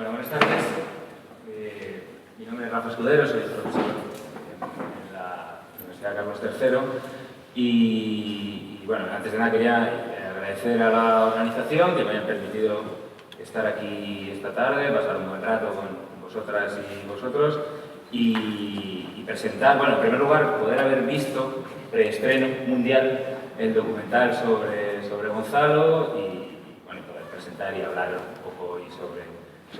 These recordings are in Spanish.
Bueno, buenas tardes. Mi nombre es Rafa Escudero, soy profesor en la Universidad Carlos III y bueno, antes de nada quería agradecer a la organización que me hayan permitido estar aquí esta tarde, pasar un buen rato con vosotras y vosotros y presentar, bueno, en primer lugar, poder haber visto preestreno mundial el documental sobre Gonzalo y bueno, poder presentar y hablar un poco hoy sobre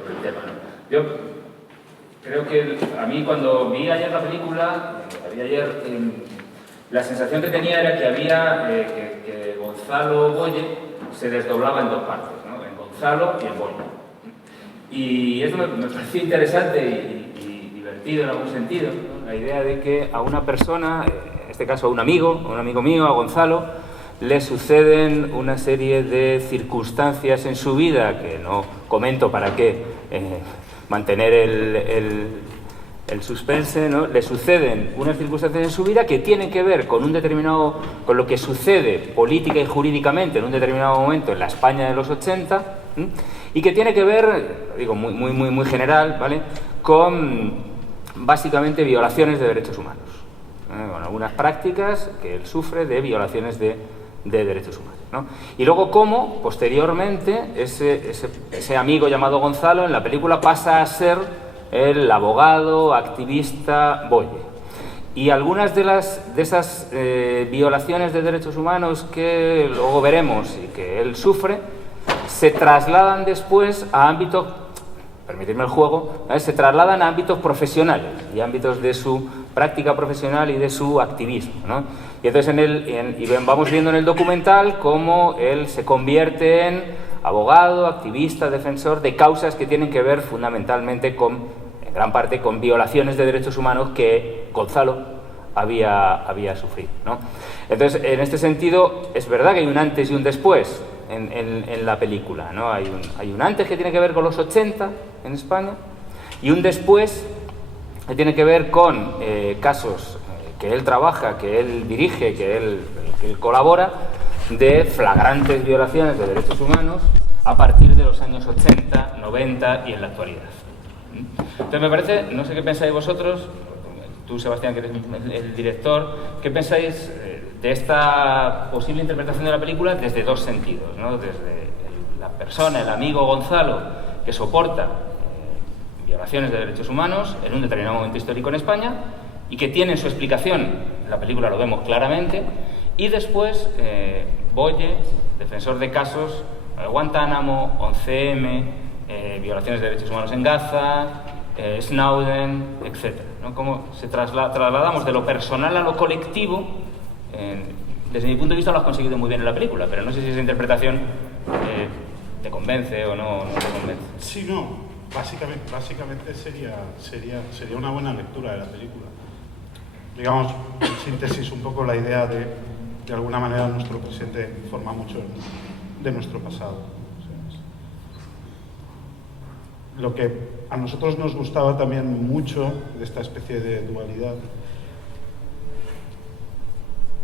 el tema, ¿no? Yo creo que a mí cuando vi ayer la película, la sensación que tenía era que había que Gonzalo Boye se desdoblaba en dos partes, ¿no? En Gonzalo y en Boye. Y eso me pareció interesante y divertido en algún sentido, ¿no? La idea de que a una persona, en este caso a un amigo mío, a Gonzalo, le suceden una serie de circunstancias en su vida, que no comento para qué mantener el suspense, ¿no? Le suceden unas circunstancias en su vida que tienen que ver con con lo que sucede política y jurídicamente en un determinado momento en la España de los 80, y que tiene que ver, digo muy general, ¿vale?, con básicamente violaciones de derechos humanos, con algunas prácticas que él sufre de violaciones de derechos humanos, ¿no? Y luego cómo, posteriormente, ese amigo llamado Gonzalo en la película pasa a ser el abogado, activista Boye. Y algunas de esas violaciones de derechos humanos que luego veremos y que él sufre, se trasladan después a ámbitos, permitidme el juego, se trasladan a ámbitos profesionales y ámbitos de su práctica profesional y de su activismo, ¿no? Y entonces vamos viendo en el documental cómo él se convierte en abogado, activista, defensor de causas que tienen que ver fundamentalmente en gran parte, con violaciones de derechos humanos que Gonzalo había sufrido, ¿no? Entonces, en este sentido, es verdad que hay un antes y un después en la película, ¿no? Hay un antes que tiene que ver con los 80 en España y un después que tiene que ver con casos que él trabaja, que él dirige, que él colabora, de flagrantes violaciones de derechos humanos a partir de los años 80, 90 y en la actualidad. Entonces me parece, no sé qué pensáis vosotros, tú Sebastián que eres el director, ¿qué pensáis de esta posible interpretación de la película desde dos sentidos, ¿no? Desde la persona, el amigo Gonzalo, que soporta violaciones de derechos humanos en un determinado momento histórico en España y que tiene su explicación, en la película lo vemos claramente, y después Boye, defensor de casos, Guantánamo, 11M, violaciones de derechos humanos en Gaza, Snowden, etc., ¿no? Cómo se trasladamos de lo personal a lo colectivo. Desde mi punto de vista lo has conseguido muy bien en la película, pero no sé si esa interpretación te convence o no te convence. Sí, no, básicamente sería una buena lectura de la película. Digamos, en síntesis, un poco la idea de alguna manera nuestro presente forma mucho de nuestro pasado. Lo que a nosotros nos gustaba también mucho de esta especie de dualidad,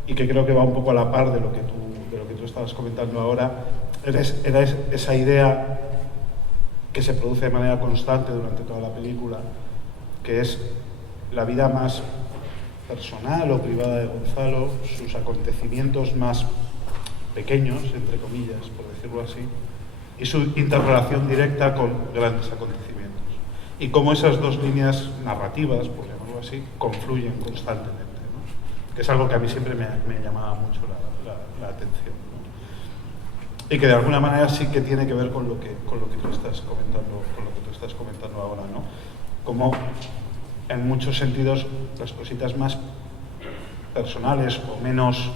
y que creo que va un poco a la par de lo que tú estabas comentando ahora, era esa idea que se produce de manera constante durante toda la película, que es la vida más personal o privada de Gonzalo, sus acontecimientos más pequeños, entre comillas, por decirlo así, y su interrelación directa con grandes acontecimientos. Y cómo esas dos líneas narrativas, por llamarlo así, confluyen constantemente, ¿no? Que es algo que a mí siempre me llamaba mucho la atención, ¿no? Y que de alguna manera sí que tiene que ver con lo que tú estás comentando ahora, ¿no? Como en muchos sentidos las cositas más personales o menos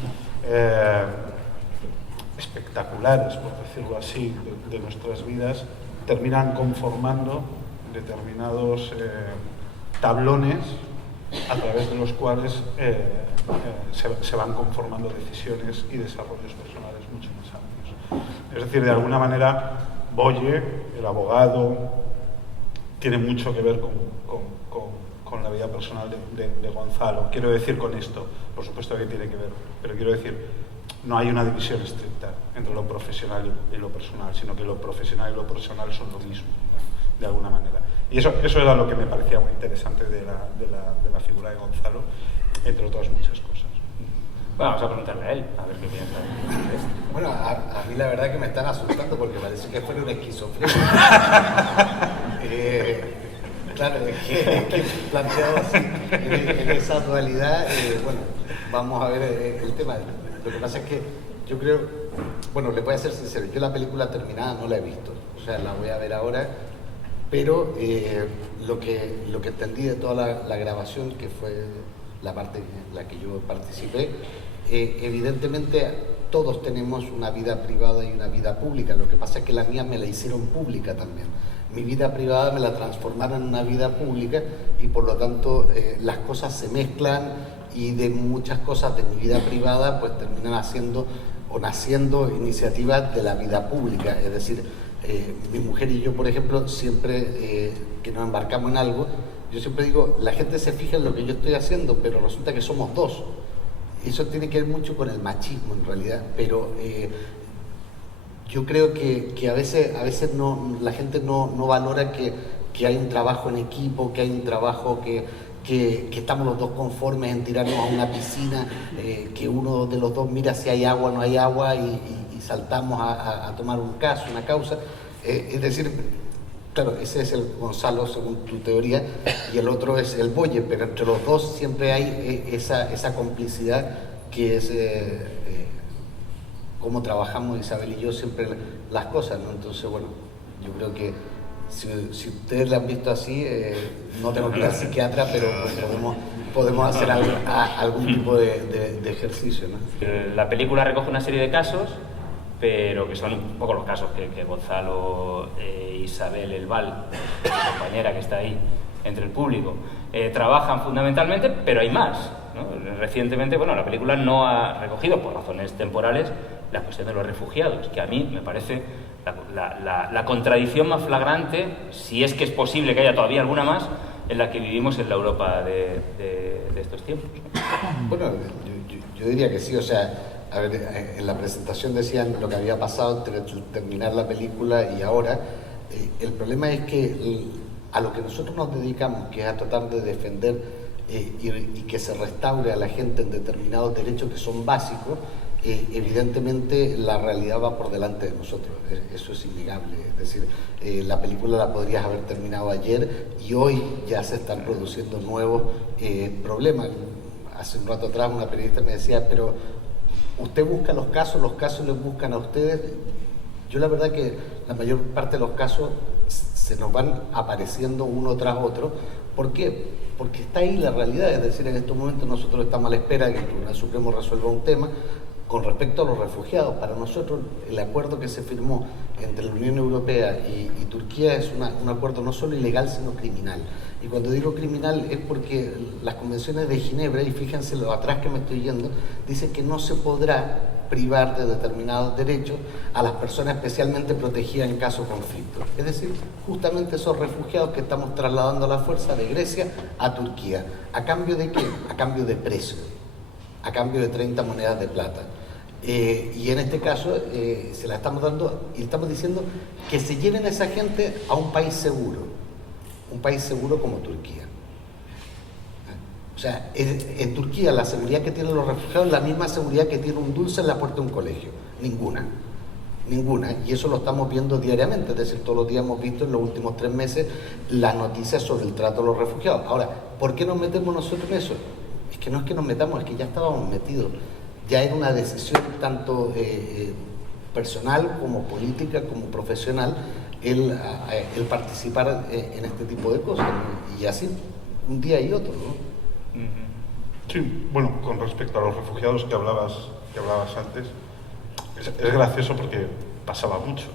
espectaculares, por decirlo así, de nuestras vidas, terminan conformando determinados tablones a través de los cuales se van conformando decisiones y desarrollos personales mucho más amplios. Es decir, de alguna manera, Boye, el abogado, tiene mucho que ver con la vida personal de Gonzalo. Quiero decir con esto, por supuesto que tiene que ver, pero quiero decir, no hay una división estricta entre lo profesional y lo personal, sino que lo profesional y lo personal son lo mismo, ¿no? de alguna manera. Y eso era lo que me parecía muy interesante de la figura de Gonzalo, entre otras muchas cosas. Bueno, vamos a preguntarle a él, a ver qué piensa de esto. Bueno, a mí la verdad que me están asustando porque parece que fuera un esquizofrénico. Claro, es que planteado así, en esa dualidad, bueno, vamos a ver el tema. Lo que pasa es que yo creo, bueno, le voy a ser sincero, yo la película terminada no la he visto, o sea, la voy a ver ahora, pero lo que entendí de toda la grabación, que fue la parte en la que yo participé, evidentemente todos tenemos una vida privada y una vida pública, lo que pasa es que la mía me la hicieron pública también. Mi vida privada me la transformaron en una vida pública y por lo tanto las cosas se mezclan y de muchas cosas de mi vida privada pues terminan haciendo o naciendo iniciativas de la vida pública. Es decir, mi mujer y yo, por ejemplo, siempre que nos embarcamos en algo, yo siempre digo, la gente se fija en lo que yo estoy haciendo, pero resulta que somos dos. Eso tiene que ver mucho con el machismo en realidad, pero yo creo que a veces no, la gente no valora que hay un trabajo en equipo, que hay un trabajo que estamos los dos conformes en tirarnos a una piscina, que uno de los dos mira si hay agua o no hay agua y saltamos a tomar un caso, una causa. Es decir, claro, ese es el Gonzalo según tu teoría y el otro es el Boye, pero entre los dos siempre hay esa complicidad que es cómo trabajamos Isabel y yo siempre las cosas, ¿no? Entonces, bueno, yo creo que si ustedes la han visto así, no tengo que ir al psiquiatra, pero podemos hacer algún tipo de ejercicio, ¿no? La película recoge una serie de casos, pero que son un poco los casos que Gonzalo, Isabel, Elval, mi compañera que está ahí entre el público, trabajan fundamentalmente, pero hay más, ¿no? Recientemente, bueno, la película no ha recogido, por razones temporales, la cuestión de los refugiados, que a mí me parece la contradicción más flagrante, si es que es posible que haya todavía alguna más, en la que vivimos en la Europa de estos tiempos. Bueno, yo diría que sí, o sea, a ver, en la presentación decían lo que había pasado entre terminar la película y ahora. El problema es que a lo que nosotros nos dedicamos, que es a tratar de defender y que se restaure a la gente en determinados derechos que son básicos, evidentemente la realidad va por delante de nosotros, eso es innegable. Es decir, la película la podrías haber terminado ayer y hoy ya se están produciendo nuevos problemas. Hace un rato atrás una periodista me decía, pero usted busca los casos les buscan a ustedes. Yo la verdad que la mayor parte de los casos se nos van apareciendo uno tras otro. ¿Por qué? Porque está ahí la realidad, es decir, en estos momentos nosotros estamos a la espera de que el Tribunal Supremo resuelva un tema con respecto a los refugiados. Para nosotros el acuerdo que se firmó entre la Unión Europea y Turquía es un acuerdo no solo ilegal sino criminal. Y cuando digo criminal es porque las convenciones de Ginebra, y fíjense lo atrás que me estoy yendo, dice que no se podrá privar de determinados derechos a las personas especialmente protegidas en caso de conflicto. Es decir, justamente esos refugiados que estamos trasladando a la fuerza de Grecia a Turquía. ¿A cambio de qué? A cambio de precio, a cambio de 30 monedas de plata. Y en este caso se la estamos dando y estamos diciendo que se lleven a esa gente a un país seguro como Turquía. O sea, en Turquía la seguridad que tienen los refugiados es la misma seguridad que tiene un dulce en la puerta de un colegio. Ninguna. Y eso lo estamos viendo diariamente. Es decir, todos los días hemos visto en los últimos 3 meses las noticias sobre el trato de los refugiados. Ahora, ¿por qué nos metemos nosotros en eso? Es que no es que nos metamos, es que ya estábamos metidos. Ya era una decisión tanto personal como política como profesional el participar en este tipo de cosas, ¿no? Y así un día y otro, ¿no? Sí, bueno, con respecto a los refugiados que hablabas antes, es gracioso porque pasaba mucho.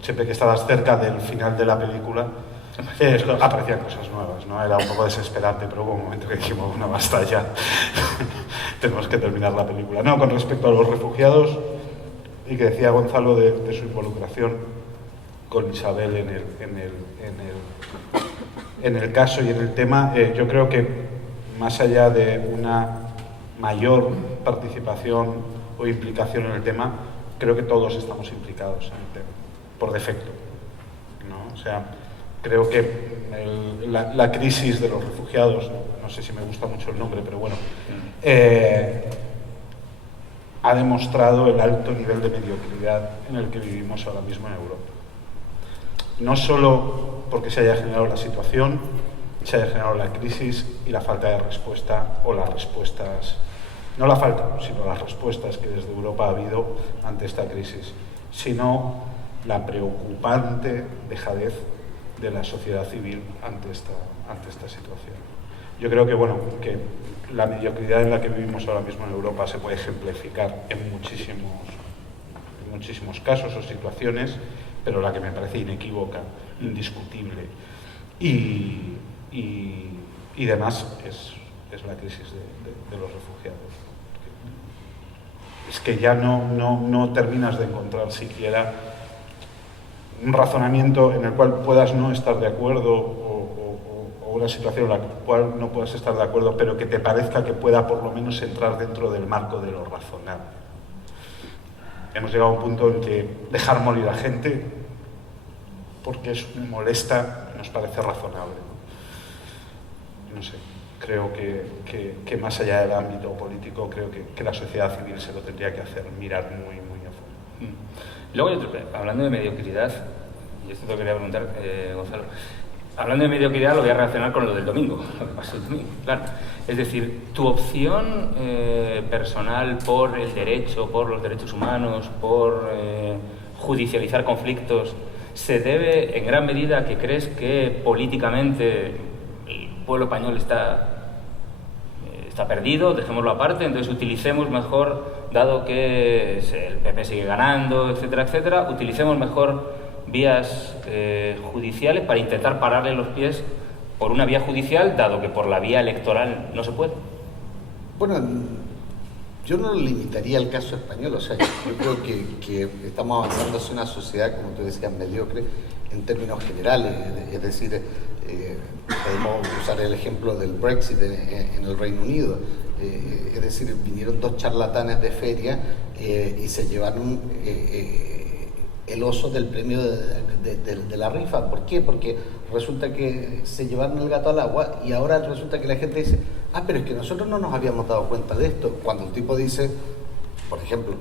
Siempre que estabas cerca del final de la película, aparecían cosas nuevas, ¿no? Era un poco desesperante, pero hubo un momento que dijimos, no, basta ya, tenemos que terminar la película. No, con respecto a los refugiados, y que decía Gonzalo de su involucración con Isabel en el caso y en el tema, yo creo que más allá de una mayor participación o implicación en el tema, creo que todos estamos implicados en el tema, por defecto, ¿no? O sea, creo que la crisis de los refugiados, no sé si me gusta mucho el nombre, pero bueno, ha demostrado el alto nivel de mediocridad en el que vivimos ahora mismo en Europa. No solo porque se haya generado la situación, se haya generado la crisis y la falta de respuesta, o las respuestas, no la falta, sino las respuestas que desde Europa ha habido ante esta crisis, sino la preocupante dejadez de la sociedad civil ante esta situación. Yo creo que, bueno, que la mediocridad en la que vivimos ahora mismo en Europa se puede ejemplificar en muchísimos casos o situaciones, pero la que me parece inequívoca, indiscutible y demás es la crisis de los refugiados. Es que ya no terminas de encontrar siquiera un razonamiento en el cual puedas no estar de acuerdo o una situación en la cual no puedas estar de acuerdo, pero que te parezca que pueda por lo menos entrar dentro del marco de lo razonable. Hemos llegado a un punto en que dejar morir a gente porque es molesta nos parece razonable. No sé, creo que más allá del ámbito político, creo que la sociedad civil se lo tendría que hacer mirar muy a fondo. Luego hay otro, hablando de mediocridad, y esto te lo quería preguntar, Gonzalo, hablando de mediocridad lo voy a relacionar con lo del domingo, lo que pasó el domingo, claro. Es decir, tu opción personal por el derecho, por los derechos humanos, por judicializar conflictos, se debe en gran medida a que crees que políticamente el pueblo español está perdido, dejémoslo aparte, entonces utilicemos mejor, dado que el PP sigue ganando, etcétera, etcétera, utilicemos mejor vías judiciales para intentar pararle los pies por una vía judicial, dado que por la vía electoral no se puede. Bueno, yo no lo limitaría al caso español, o sea, yo creo que estamos avanzando hacia una sociedad, como tú decías, mediocre en términos generales, es decir, podemos usar el ejemplo del Brexit en el Reino Unido, es decir, vinieron dos charlatanes de feria y se llevaron el oso del premio de la rifa. ¿Por qué? Porque resulta que se llevaron el gato al agua y ahora resulta que la gente dice, pero es que nosotros no nos habíamos dado cuenta de esto. Cuando el tipo dice, por ejemplo,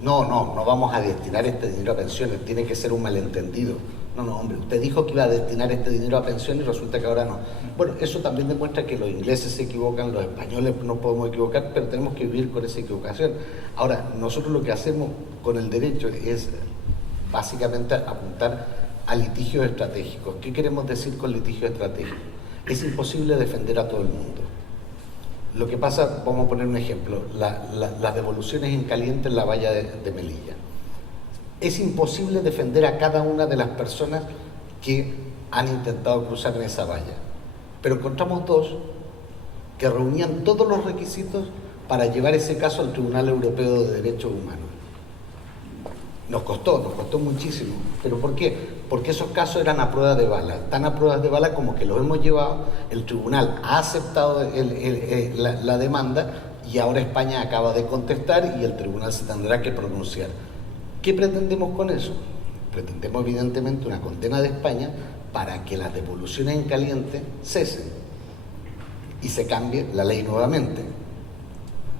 no vamos a destinar este dinero a pensiones, tiene que ser un malentendido. No, hombre, usted dijo que iba a destinar este dinero a pensiones y resulta que ahora no. Bueno, eso también demuestra que los ingleses se equivocan, los españoles no podemos equivocar, pero tenemos que vivir con esa equivocación. Ahora, nosotros lo que hacemos con el derecho es básicamente apuntar a litigios estratégicos. ¿Qué queremos decir con litigios estratégicos? Es imposible defender a todo el mundo. Lo que pasa, vamos a poner un ejemplo, las devoluciones en caliente en la valla de Melilla. Es imposible defender a cada una de las personas que han intentado cruzar en esa valla. Pero encontramos dos que reunían todos los requisitos para llevar ese caso al Tribunal Europeo de Derechos Humanos. Nos costó muchísimo. ¿Pero por qué? Porque esos casos eran a prueba de bala, tan a pruebas de bala como que los hemos llevado, el tribunal ha aceptado la demanda y ahora España acaba de contestar y el tribunal se tendrá que pronunciar. ¿Qué pretendemos con eso? Pretendemos evidentemente una condena de España para que las devoluciones en caliente cesen y se cambie la ley nuevamente.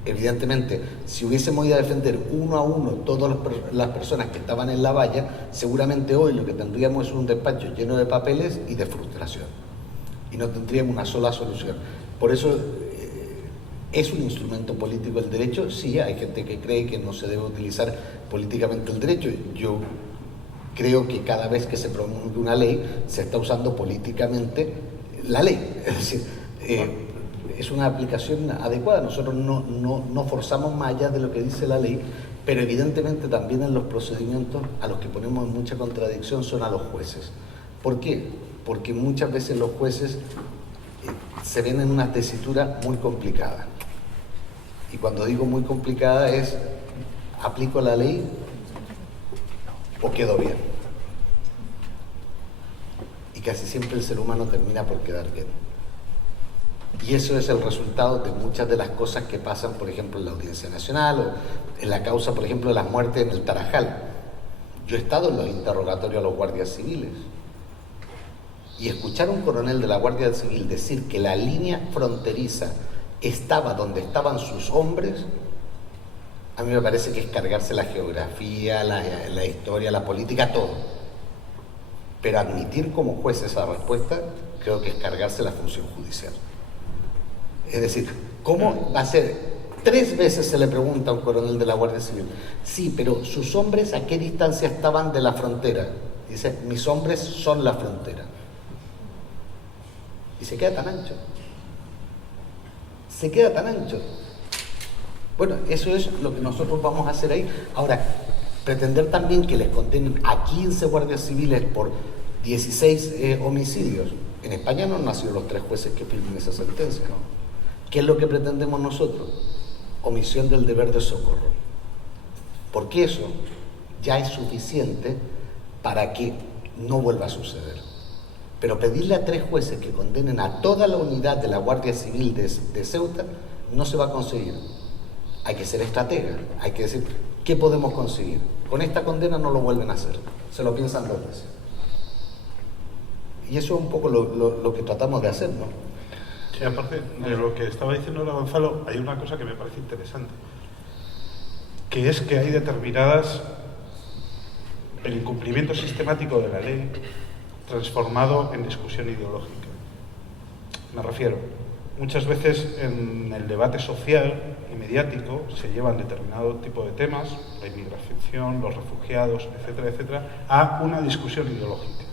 Evidentemente, si hubiésemos ido a defender uno a uno todas las personas que estaban en la valla, seguramente hoy lo que tendríamos es un despacho lleno de papeles y de frustración. Y no tendríamos una sola solución. Por eso es un instrumento político el derecho. Sí, hay gente que cree que no se debe utilizar políticamente el derecho. Yo creo que cada vez que se promulga una ley, se está usando políticamente la ley. Es decir, es una aplicación adecuada. Nosotros no forzamos más allá de lo que dice la ley, pero evidentemente también en los procedimientos a los que ponemos mucha contradicción son a los jueces. ¿Por qué? Porque muchas veces los jueces se ven en una tesitura muy complicada. Y cuando digo muy complicada es, ¿aplico la ley o quedo bien? Y casi siempre el ser humano termina por quedar bien. Y eso es el resultado de muchas de las cosas que pasan, por ejemplo, en la Audiencia Nacional o en la causa, por ejemplo, de las muertes en el Tarajal. Yo he estado en los interrogatorios a los guardias civiles Y escuchar a un coronel de la Guardia Civil decir que la línea fronteriza estaba donde estaban sus hombres, a mí me parece que es cargarse la geografía, la historia, la política, todo. Pero admitir como juez esa respuesta, creo que es cargarse la función judicial. Es decir, ¿cómo va a ser? 3 veces se le pregunta a un coronel de la Guardia Civil, sí, pero sus hombres ¿a qué distancia estaban de la frontera? Dice, mis hombres son la frontera. Y se queda tan ancho. Se queda tan ancho. Bueno, eso es lo que nosotros vamos a hacer ahí. Ahora, pretender también que les condenen a 15 guardias civiles por 16 homicidios. En España no han nacido los 3 jueces que firmen esa sentencia, ¿no? ¿Qué es lo que pretendemos nosotros? Omisión del deber de socorro. Porque eso ya es suficiente para que no vuelva a suceder. Pero pedirle a 3 jueces que condenen a toda la unidad de la Guardia Civil de Ceuta no se va a conseguir. Hay que ser estratega, hay que decir, ¿qué podemos conseguir? Con esta condena no lo vuelven a hacer, se lo piensan 2 veces. Y eso es un poco lo que tratamos de hacer, ¿no? Sí, aparte de lo que estaba diciendo ahora Gonzalo, hay una cosa que me parece interesante, que es que hay determinadas, el incumplimiento sistemático de la ley transformado en discusión ideológica. Me refiero, muchas veces en el debate social y mediático se llevan determinado tipo de temas, la inmigración, los refugiados, etcétera, etcétera, a una discusión ideológica,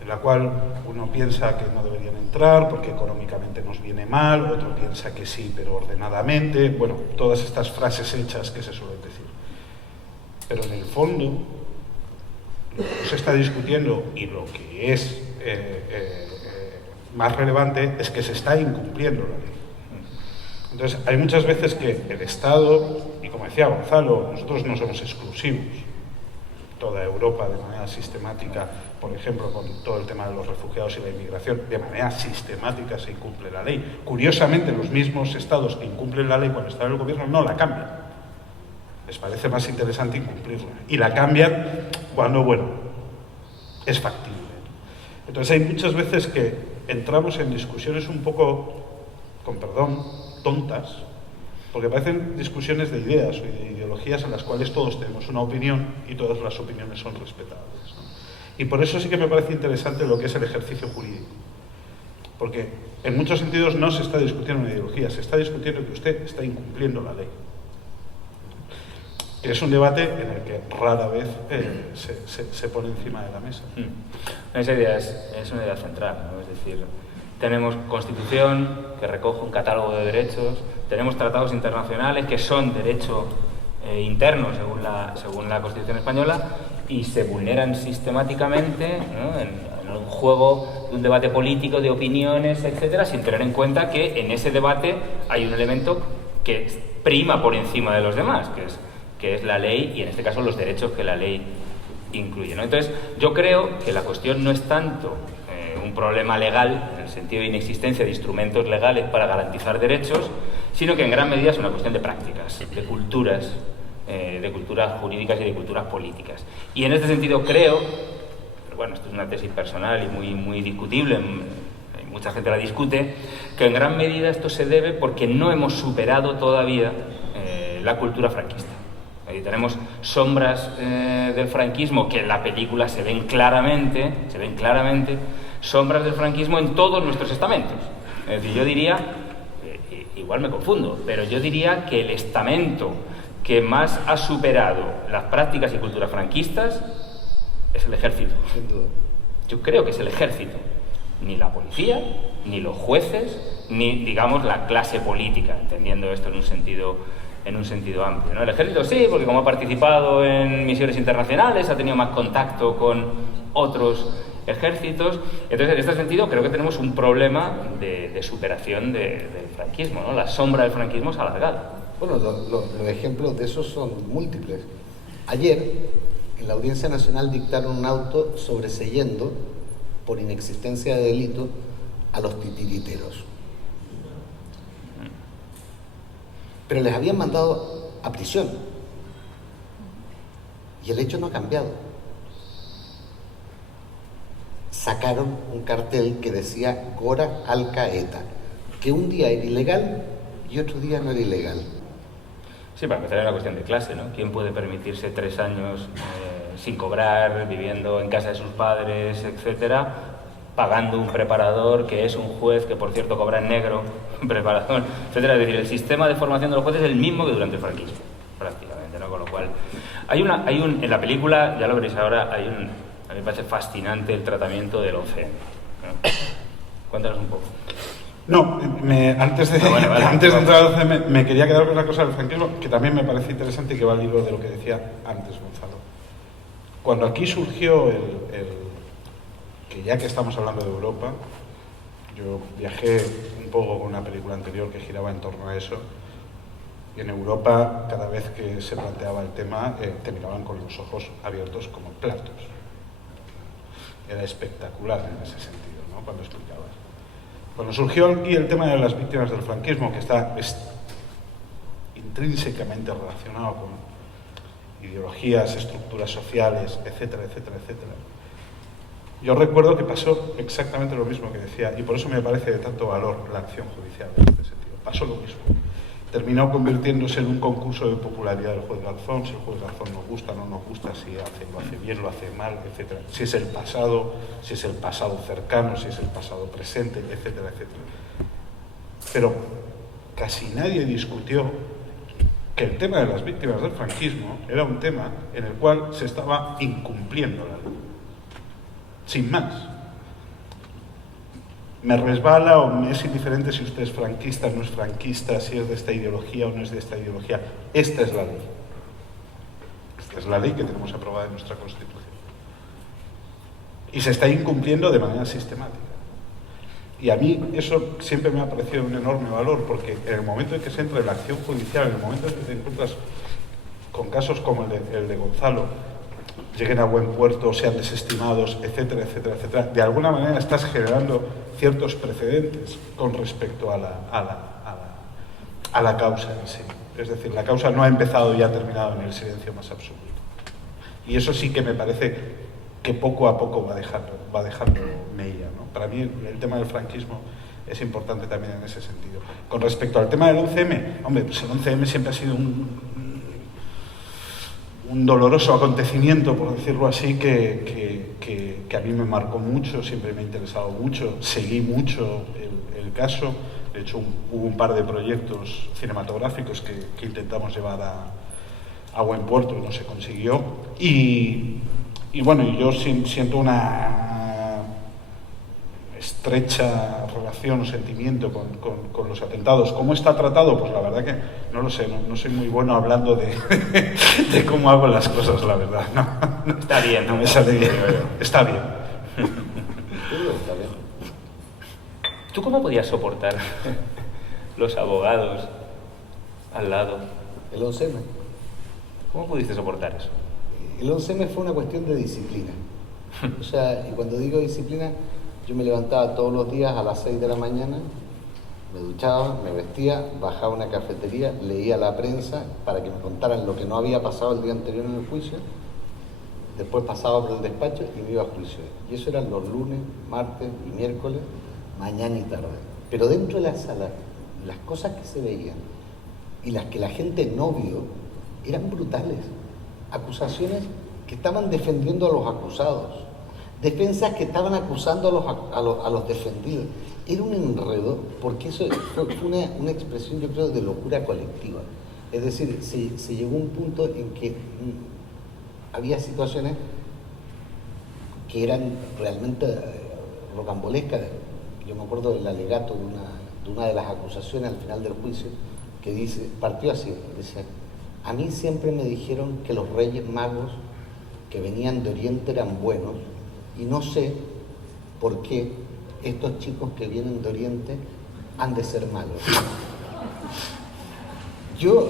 en la cual uno piensa que no deberían entrar porque económicamente nos viene mal, otro piensa que sí, pero ordenadamente, bueno, todas estas frases hechas que se suelen decir. Pero en el fondo, lo que se está discutiendo y lo que es más relevante es que se está incumpliendo la ley. Entonces, hay muchas veces que el Estado, y como decía Gonzalo, nosotros no somos exclusivos. Toda Europa, de manera sistemática, por ejemplo, con todo el tema de los refugiados y la inmigración, de manera sistemática se incumple la ley. Curiosamente, los mismos estados que incumplen la ley cuando están en el gobierno no la cambian. Les parece más interesante incumplirla. Y la cambian cuando, bueno, es factible. Entonces hay muchas veces que entramos en discusiones un poco, con perdón, tontas, porque parecen discusiones de ideas o de ideologías en las cuales todos tenemos una opinión y todas las opiniones son respetables, ¿no? Y por eso sí que me parece interesante lo que es el ejercicio jurídico. Porque en muchos sentidos no se está discutiendo una ideología, se está discutiendo que usted está incumpliendo la ley. Es un debate en el que rara vez se pone encima de la mesa. Esa idea es una idea central, ¿no? Es decir, tenemos Constitución que recoge un catálogo de derechos, tenemos tratados internacionales que son derecho interno según la Constitución española y se vulneran sistemáticamente, ¿no? en un juego de un debate político, de opiniones, etcétera, sin tener en cuenta que en ese debate hay un elemento que prima por encima de los demás, que es la ley y en este caso los derechos que la ley incluye, ¿no? Entonces, yo creo que la cuestión no es tanto un problema legal, en el sentido de inexistencia de instrumentos legales para garantizar derechos, sino que en gran medida es una cuestión de prácticas, de culturas jurídicas y de culturas políticas. Y en este sentido creo, pero bueno, esto es una tesis personal y muy discutible, mucha gente la discute, que en gran medida esto se debe porque no hemos superado todavía la cultura franquista. Ahí tenemos sombras del franquismo que en la película se ven claramente, sombras del franquismo en todos nuestros estamentos. Es decir, yo diría, igual me confundo, pero yo diría que el estamento que más ha superado las prácticas y culturas franquistas es el ejército. Sin duda. Yo creo que es el ejército. Ni la policía, ni los jueces, ni, digamos, la clase política, entendiendo esto en un sentido amplio, ¿no? El ejército sí, porque como ha participado en misiones internacionales, ha tenido más contacto con otros ejércitos. Entonces, en este sentido, creo que tenemos un problema de superación del franquismo, ¿no? La sombra del franquismo se ha alargado. Bueno, los ejemplos de esos son múltiples. Ayer, en la Audiencia Nacional dictaron un auto sobreseyendo, por inexistencia de delito, a los titiriteros. Pero les habían mandado a prisión. Y el hecho no ha cambiado. sacaron un cartel que decía Gora al Qaeda, que un día era ilegal y otro día no era ilegal. Sí, para empezar es una cuestión de clase, ¿no? ¿Quién puede permitirse 3 años sin cobrar, viviendo en casa de sus padres, etcétera, pagando un preparador que es un juez que, por cierto, cobra en negro, un preparador, etcétera? Es decir, el sistema de formación de los jueces es el mismo que durante el franquismo, prácticamente, ¿no? Con lo cual, en la película, ya lo veréis ahora, a mí me parece fascinante el tratamiento del 11M, ¿no? Cuéntanos un poco. No, antes de entrar al CM, me quería quedar con una cosa del franquismo que también me parece interesante y que va al hilo de lo que decía antes Gonzalo. Cuando aquí surgió que ya que estamos hablando de Europa, yo viajé un poco con una película anterior que giraba en torno a eso, y en Europa cada vez que se planteaba el tema te miraban con los ojos abiertos como platos. Era espectacular en ese sentido, ¿no? Cuando explicabas. Cuando surgió aquí el tema de las víctimas del franquismo, que está intrínsecamente relacionado con ideologías, estructuras sociales, etcétera, etcétera, etcétera, yo recuerdo que pasó exactamente lo mismo que decía, y por eso me parece de tanto valor la acción judicial en este sentido. Pasó lo mismo. Terminó convirtiéndose en un concurso de popularidad del juez Garzón, si el juez Garzón nos gusta, no nos gusta, si lo hace bien, lo hace mal, etcétera. Si es el pasado cercano, si es el pasado presente, etcétera, etcétera. Pero casi nadie discutió que el tema de las víctimas del franquismo era un tema en el cual se estaba incumpliendo la ley. Sin más. Me resbala o me es indiferente si usted es franquista o no es franquista, si es de esta ideología o no es de esta ideología. Esta es la ley. Esta es la ley que tenemos aprobada en nuestra Constitución. Y se está incumpliendo de manera sistemática. Y a mí eso siempre me ha parecido un enorme valor, porque en el momento en que se entra en la acción judicial, en el momento en que te encuentras con casos como el de Gonzalo, lleguen a buen puerto, sean desestimados, etcétera, etcétera, etcétera, de alguna manera estás generando ciertos precedentes con respecto a la causa en sí. Es decir, la causa no ha empezado y ha terminado en el silencio más absoluto. Y eso sí que me parece que poco a poco va dejando mella, ¿no? Para mí el tema del franquismo es importante también en ese sentido. Con respecto al tema del 11M, hombre, pues el 11M siempre ha sido un doloroso acontecimiento, por decirlo así, que a mí me marcó mucho, siempre me ha interesado mucho, seguí mucho el caso. De hecho, hubo un par de proyectos cinematográficos que intentamos llevar a buen puerto y no se consiguió. Y bueno, yo siento una estrecha relación o sentimiento con los atentados. ¿Cómo está tratado? Pues la verdad que no lo sé, no soy muy bueno hablando de cómo hago las cosas, la verdad. No, está bien, no me sale bien. Está bien. Está bien. ¿Tú cómo podías soportar los abogados al lado? El 11M. ¿Cómo pudiste soportar eso? El 11M fue una cuestión de disciplina. O sea, y cuando digo disciplina, yo me levantaba todos los días a las 6 de la mañana, me duchaba, me vestía, bajaba a una cafetería, leía la prensa para que me contaran lo que no había pasado el día anterior en el juicio, después pasaba por el despacho y me iba a juicio. Y eso eran los lunes, martes y miércoles, mañana y tarde. Pero dentro de la sala, las cosas que se veían y las que la gente no vio eran brutales. Acusaciones que estaban defendiendo a los acusados, defensas que estaban acusando a los defendidos. Era un enredo, porque eso fue una expresión, yo creo, de locura colectiva. Es decir, se llegó a un punto en que había situaciones que eran realmente rocambolescas. Yo me acuerdo del alegato de una de las acusaciones al final del juicio, que partió así, dice: a mí siempre me dijeron que los Reyes Magos que venían de Oriente eran buenos, y no sé por qué estos chicos que vienen de Oriente han de ser malos. Yo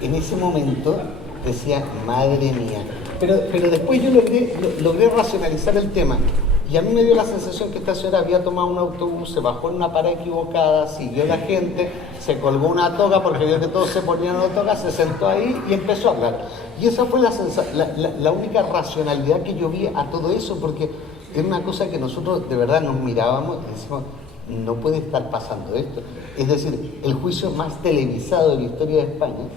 en ese momento decía, madre mía, pero después yo logré racionalizar el tema, y a mí me dio la sensación que esta señora había tomado un autobús, se bajó en una parada equivocada, siguió la gente, se colgó una toga porque vio que todos se ponían una toga, se sentó ahí y empezó a hablar. Y esa fue la única racionalidad que yo vi a todo eso, porque era una cosa que nosotros de verdad nos mirábamos y decíamos, no puede estar pasando esto. Es decir, el juicio más televisado de la historia de España,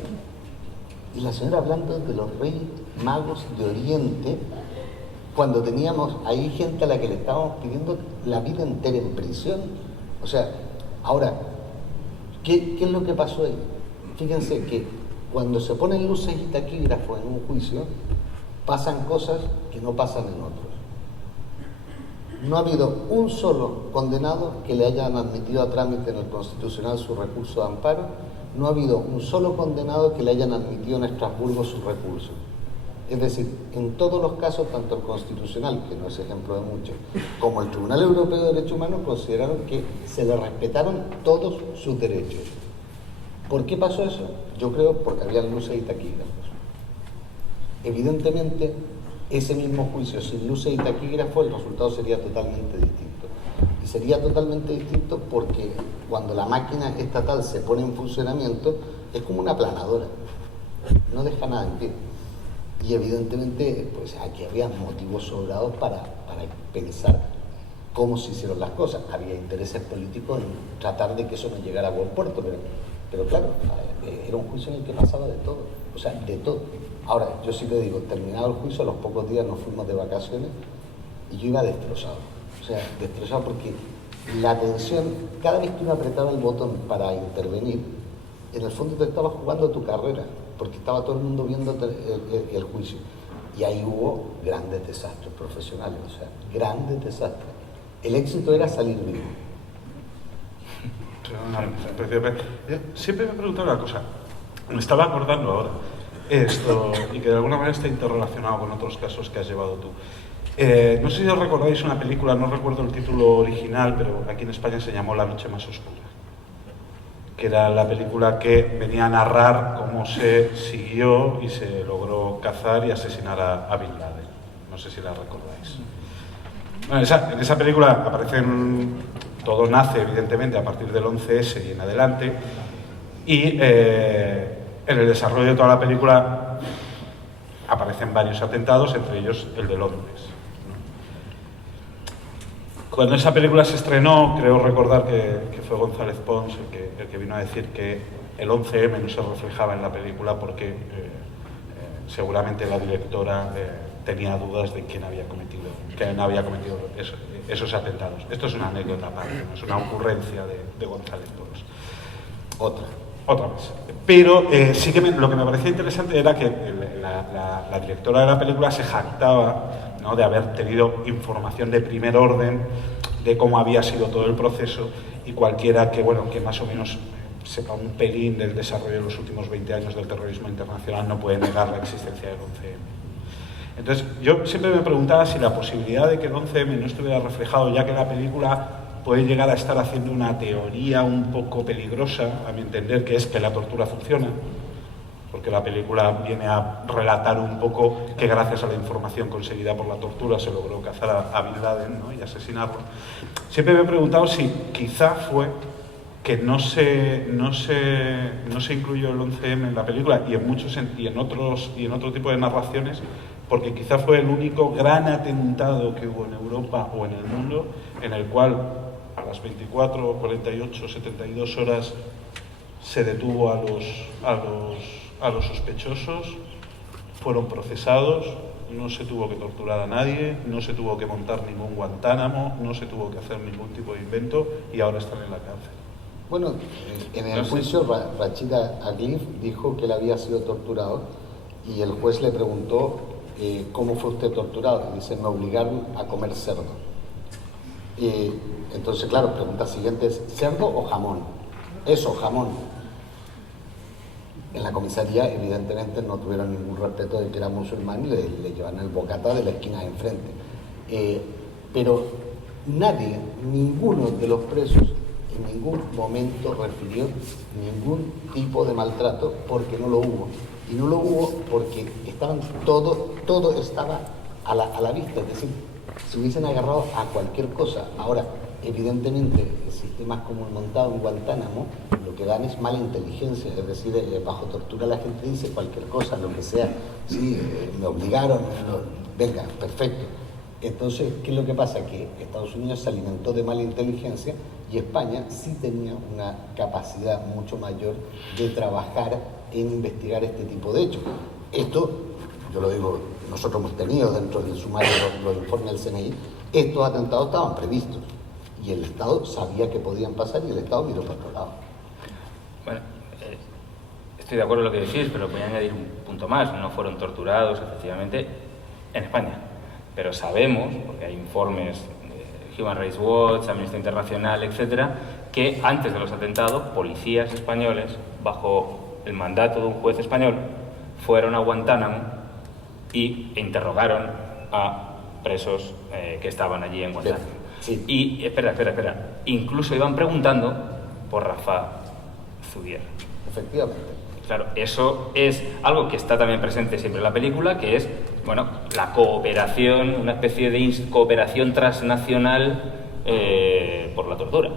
y la señora hablando de los reyes magos de Oriente, cuando teníamos ahí gente a la que le estábamos pidiendo la vida entera en prisión. O sea, ahora, ¿qué es lo que pasó ahí? Fíjense que cuando se ponen luces y taquígrafos en un juicio, pasan cosas que no pasan en otros. No ha habido un solo condenado que le hayan admitido a trámite en el Constitucional su recurso de amparo. No ha habido un solo condenado que le hayan admitido en Estrasburgo su recurso. Es decir, en todos los casos, tanto el Constitucional, que no es ejemplo de muchos, como el Tribunal Europeo de Derechos Humanos consideraron que se le respetaron todos sus derechos. ¿Por qué pasó eso? Yo creo porque había luces y taquígrafos. Evidentemente, ese mismo juicio sin luces y taquígrafos, el resultado sería totalmente distinto. Y sería totalmente distinto porque cuando la máquina estatal se pone en funcionamiento, es como una aplanadora, no deja nada en pie. Y evidentemente, pues aquí había motivos sobrados para pensar cómo se hicieron las cosas. Había intereses políticos en tratar de que eso no llegara a buen puerto, pero claro, era un juicio en el que pasaba de todo, o sea, de todo. Ahora, yo sí te digo, terminado el juicio, a los pocos días nos fuimos de vacaciones y yo iba destrozado. O sea, destrozado porque la tensión, cada vez que uno apretaba el botón para intervenir, en el fondo te estabas jugando tu carrera, porque estaba todo el mundo viendo el juicio. Y ahí hubo grandes desastres profesionales, o sea, grandes desastres. El éxito era salir vivo. Siempre me he preguntado una cosa, me estaba acordando ahora, esto, y que de alguna manera está interrelacionado con otros casos que has llevado tú. No sé si os recordáis una película, no recuerdo el título original, pero aquí en España se llamó La noche más oscura, que era la película que venía a narrar cómo se siguió y se logró cazar y asesinar a Bin Laden. No sé si la recordáis. Bueno, en esa película aparecen, todo nace evidentemente a partir del 11S y en adelante, y en el desarrollo de toda la película aparecen varios atentados, entre ellos el de Londres. Cuando esa película se estrenó, creo recordar que fue González Pons el que vino a decir que el 11M no se reflejaba en la película porque seguramente la directora tenía dudas de quién había cometido esos atentados. Esto es una anécdota aparte, no es una ocurrencia de González Pons. Otra vez. Pero sí que lo que me parecía interesante era que la directora de la película se jactaba, ¿no?, de haber tenido información de primer orden de cómo había sido todo el proceso, y cualquiera que más o menos sepa un pelín del desarrollo de los últimos 20 años del terrorismo internacional no puede negar la existencia del 11M. Entonces, yo siempre me preguntaba si la posibilidad de que el 11M no estuviera reflejado, ya que la película puede llegar a estar haciendo una teoría un poco peligrosa, a mi entender, que es que la tortura funciona, porque la película viene a relatar un poco que gracias a la información conseguida por la tortura se logró cazar a Bin Laden, ¿no?, y asesinarlo. Siempre me he preguntado si quizá fue que no se incluyó el 11M en la película y en otro tipo de narraciones, porque quizá fue el único gran atentado que hubo en Europa o en el mundo en el cual a las 24, 48, 72 horas se detuvo a los sospechosos, fueron procesados, no se tuvo que torturar a nadie, no se tuvo que montar ningún Guantánamo, no se tuvo que hacer ningún tipo de invento y ahora están en la cárcel. Bueno, en el juicio Rachida Aglif dijo que él había sido torturado y el juez le preguntó ¿cómo fue usted torturado? Y dice, me obligaron a comer cerdo. Entonces, claro, pregunta siguiente es, ¿cerdo o jamón? Eso, jamón. En la comisaría, evidentemente, no tuvieron ningún respeto de que era musulmán y le llevan el bocata de la esquina de enfrente. Pero nadie, ninguno de los presos, en ningún momento refirió ningún tipo de maltrato porque no lo hubo. Y no lo hubo porque todo estaba a la vista, es decir, se hubiesen agarrado a cualquier cosa. Ahora, evidentemente, sistemas como el montado en Guantánamo lo que dan es mala inteligencia, es decir, bajo tortura la gente dice cualquier cosa, lo que sea, sí, me obligaron, venga, perfecto. Entonces, ¿qué es lo que pasa? Que Estados Unidos se alimentó de mala inteligencia y España sí tenía una capacidad mucho mayor de trabajar en investigar este tipo de hechos. Esto, yo lo digo, nosotros hemos tenido dentro del sumario los informes del CNI, estos atentados estaban previstos y el Estado sabía que podían pasar y el Estado miró para otro lado. Bueno, estoy de acuerdo en lo que decís, pero voy a añadir un punto más. No fueron torturados, efectivamente, en España. Pero sabemos, porque hay informes de Human Rights Watch, Amnistía Internacional, etcétera, que antes de los atentados, policías españoles, bajo el mandato de un juez español, fueron a Guantánamo e interrogaron a presos que estaban allí en Guantánamo. Sí. Y, espera, incluso iban preguntando por Rafa Zuvier. Efectivamente. Claro, eso es algo que está también presente siempre en la película, que es, bueno, la cooperación, una especie de cooperación transnacional por la tortura.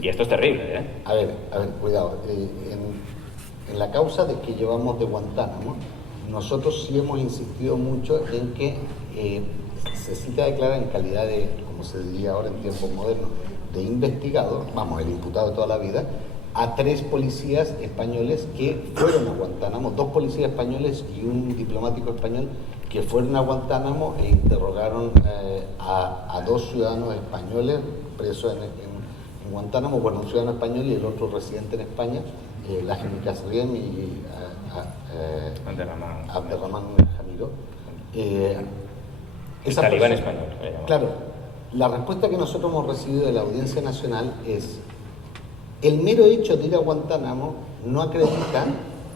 Y esto es terrible, ¿eh? A ver, cuidado. En la causa de que llevamos de Guantánamo, nosotros sí hemos insistido mucho en que se cita declarar en calidad de, como se diría ahora en tiempos modernos, de investigado, vamos, el imputado de toda la vida, a 3 policías españoles que fueron a Guantánamo, 2 policías españoles y un diplomático español que fueron a Guantánamo e interrogaron a 2 ciudadanos españoles presos en Guantánamo, bueno, un ciudadano español y el otro residente en España, Lajmi Kasriem y Abderramán Jamiro. El talibán español. Claro, la respuesta que nosotros hemos recibido de la Audiencia Nacional es: el mero hecho de ir a Guantánamo no acredita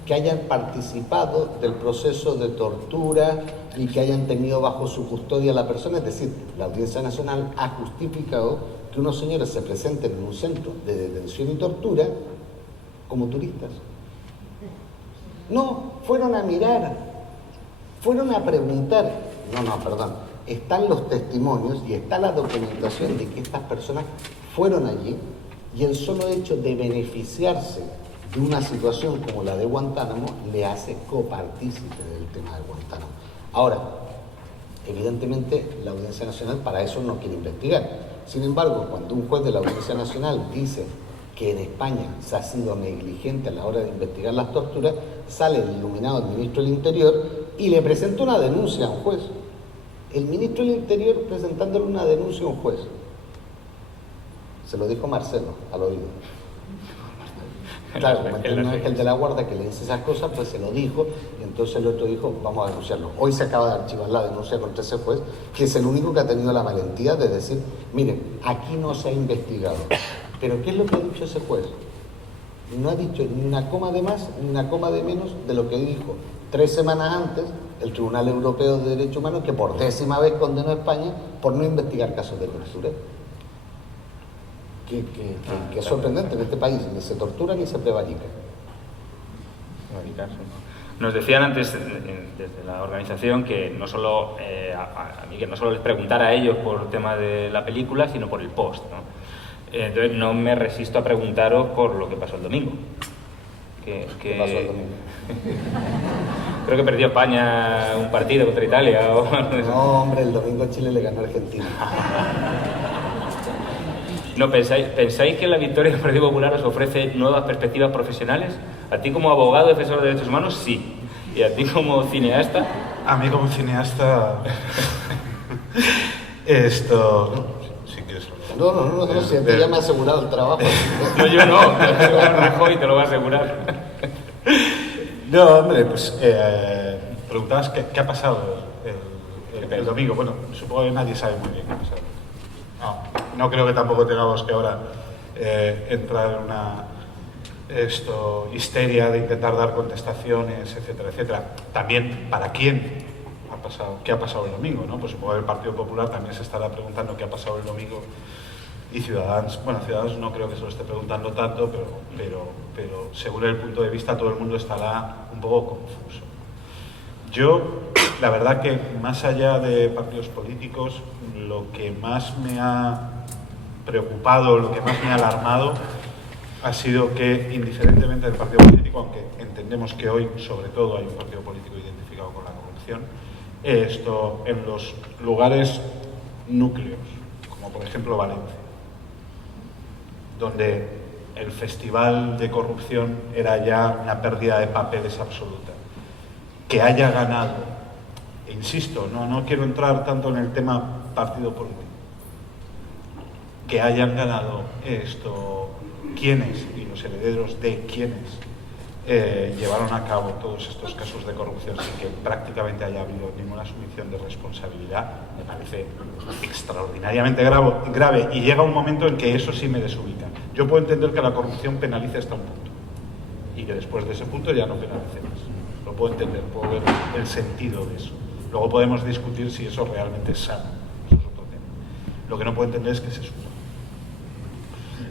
que hayan participado del proceso de tortura y que hayan tenido bajo su custodia a la persona. Es decir, la Audiencia Nacional ha justificado que unos señores se presenten en un centro de detención y tortura como turistas. No, fueron a mirar, fueron a preguntar. Perdón. Están los testimonios y está la documentación de que estas personas fueron allí y el solo hecho de beneficiarse de una situación como la de Guantánamo le hace copartícipe del tema de Guantánamo. Ahora, evidentemente la Audiencia Nacional para eso no quiere investigar. Sin embargo, cuando un juez de la Audiencia Nacional dice que en España se ha sido negligente a la hora de investigar las torturas, sale el iluminado del ministro del Interior y le presenta una denuncia a un juez. El ministro del Interior presentándole una denuncia a un juez. Se lo dijo Marcelo al oído. Claro, como no es el de la guardia que le dice esas cosas, pues se lo dijo, y entonces el otro dijo, vamos a denunciarlo. Hoy se acaba de archivar la denuncia contra ese juez, que es el único que ha tenido la valentía de decir, miren, aquí no se ha investigado. Pero ¿qué es lo que ha dicho ese juez? No ha dicho ni una coma de más, ni una coma de menos de lo que dijo 3 semanas antes el Tribunal Europeo de Derechos Humanos, que por 10ª vez condenó a España por no investigar casos de tortura. Que es sorprendente, en este país ni se tortura ni se prevarica. Nos decían antes desde la organización que no solo a mí que no solo les preguntara a ellos por el tema de la película, sino por el post, ¿no? Entonces no me resisto a preguntaros por lo que pasó el domingo. ¿Qué pasó el domingo? Creo que perdió España un partido contra Italia. No, hombre, el domingo Chile le ganó a Argentina. ¿No pensáis que la victoria del Partido Popular os ofrece nuevas perspectivas profesionales? A ti como abogado defensor de derechos humanos, sí. ¿Y a ti como cineasta? A mí como cineasta... esto... Sí que es... No, si te ya me ha asegurado el trabajo. No, yo no. Rajoy te lo va a asegurar. No, hombre, pues... preguntabas qué ha pasado el domingo. Bueno, supongo que nadie sabe muy bien qué ha pasado. No creo que tampoco tengamos que ahora entrar en una histeria de intentar dar contestaciones, etcétera, etcétera. También, ¿para quién ha pasado? ¿Qué ha pasado el domingo? ¿No? Pues supongo que el Partido Popular también se estará preguntando qué ha pasado el domingo y Ciudadanos. Bueno, Ciudadanos no creo que se lo esté preguntando tanto, pero según el punto de vista todo el mundo estará un poco confuso. Yo, la verdad que más allá de partidos políticos, lo que más me ha preocupado, lo que más me ha alarmado, ha sido que, indiferentemente del partido político, aunque entendemos que hoy, sobre todo, hay un partido político identificado con la corrupción, en los lugares núcleos, como por ejemplo Valencia, donde el festival de corrupción era ya una pérdida de papeles absoluta. Que haya ganado, e insisto, no quiero entrar tanto en el tema partido político, que hayan ganado quiénes y los herederos de quienes llevaron a cabo todos estos casos de corrupción sin que prácticamente haya habido ninguna asunción de responsabilidad, me parece extraordinariamente grave, y llega un momento en que eso sí me desubica. Yo puedo entender que la corrupción penalice hasta un punto y que después de ese punto ya no penalice más. Lo puedo entender, puedo ver el sentido de eso. Luego podemos discutir si eso realmente es sano, eso es otro tema. Lo que no puedo entender es que se suba.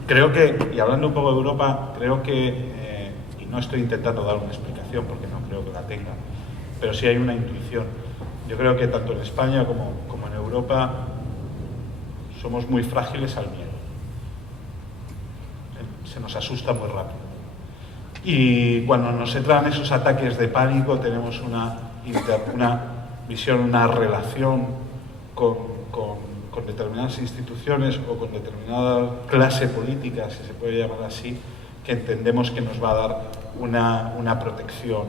Creo que, y hablando un poco de Europa, creo que y no estoy intentando dar una explicación porque no creo que la tenga, pero sí hay una intuición. Yo creo que tanto en España como en Europa somos muy frágiles al miedo. Se nos asusta muy rápido. Y cuando nos entran esos ataques de pánico tenemos una visión, una relación con determinadas instituciones o con determinada clase política, si se puede llamar así, que entendemos que nos va a dar una protección,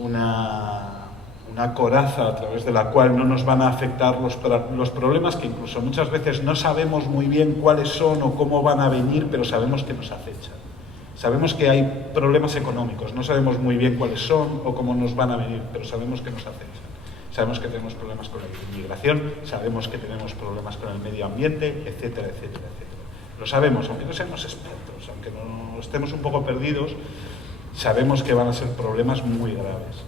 una coraza a través de la cual no nos van a afectar los problemas que incluso muchas veces no sabemos muy bien cuáles son o cómo van a venir, pero sabemos que nos acechan. Sabemos que hay problemas económicos, no sabemos muy bien cuáles son o cómo nos van a venir, pero sabemos que nos acechan. Sabemos que tenemos problemas con la inmigración, sabemos que tenemos problemas con el medio ambiente, etcétera, etcétera, etcétera. Lo sabemos, aunque no seamos expertos, aunque no estemos un poco perdidos, sabemos que van a ser problemas muy graves.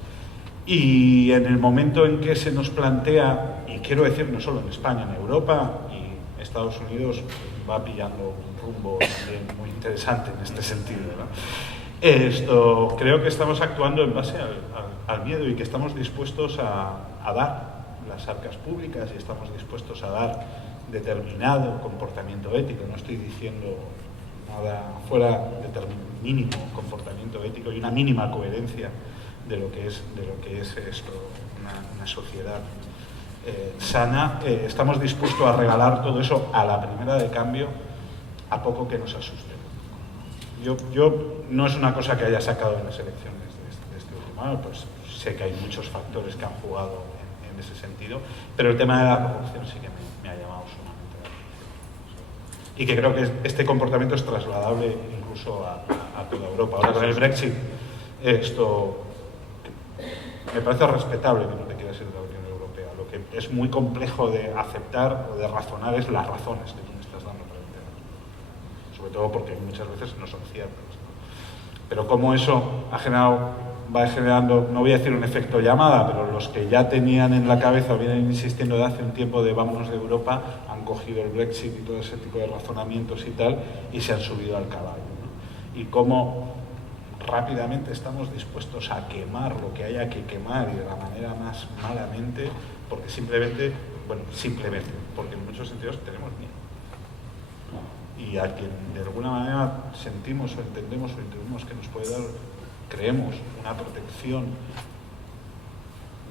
Y en el momento en que se nos plantea, y quiero decir no solo en España, en Europa y Estados Unidos va pillando un rumbo también muy interesante en este sentido, ¿no? Creo que estamos actuando en base al miedo y que estamos dispuestos a dar las arcas públicas y estamos dispuestos a dar determinado comportamiento ético. No estoy diciendo nada fuera de mínimo comportamiento ético y una mínima coherencia de lo que es esto, una sociedad sana. Estamos dispuestos a regalar todo eso a la primera de cambio, a poco que nos asuste. Yo no es una cosa que haya sacado en las elecciones de este último año, pues sé que hay muchos factores que han jugado en ese sentido, pero el tema de la corrupción sí que me ha llamado sumamente la atención. Y que creo que este comportamiento es trasladable incluso a toda Europa. Ahora con el Brexit, me parece respetable que no te quieras ir de la Unión Europea. Lo que es muy complejo de aceptar o de razonar es las razones que tú me estás dando para el tema. Sobre todo porque muchas veces no son ciertas, ¿no? Pero como eso va generando, no voy a decir un efecto llamada, pero los que ya tenían en la cabeza o vienen insistiendo de hace un tiempo de vámonos de Europa, han cogido el Brexit y todo ese tipo de razonamientos y tal, y se han subido al caballo, ¿no? Y cómo rápidamente estamos dispuestos a quemar lo que haya que quemar y de la manera más malamente, porque simplemente, porque en muchos sentidos tenemos miedo. Y a quien de alguna manera sentimos o entendemos o intuimos que nos puede dar, creemos, una protección